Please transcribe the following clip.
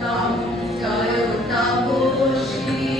সত্তম জয় তপস্বী রাজবে